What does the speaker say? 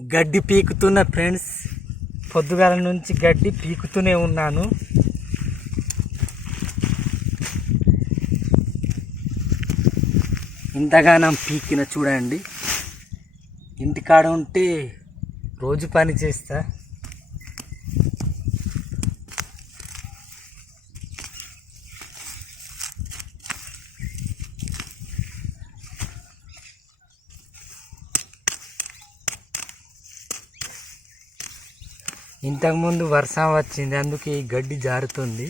గడ్డి పీకుతున్న ఫ్రెండ్స్ పొద్దుగాల నుంచి గడ్డి పీకుతూనే ఉన్నాను. ఇంతగానం పీకిన చూడండి. ఇంటికాడ ఉంటే రోజు పని చేస్తా. ఇంతకుముందు వర్షం వచ్చింది అందుకే ఈ గడ్డి జారుతుంది.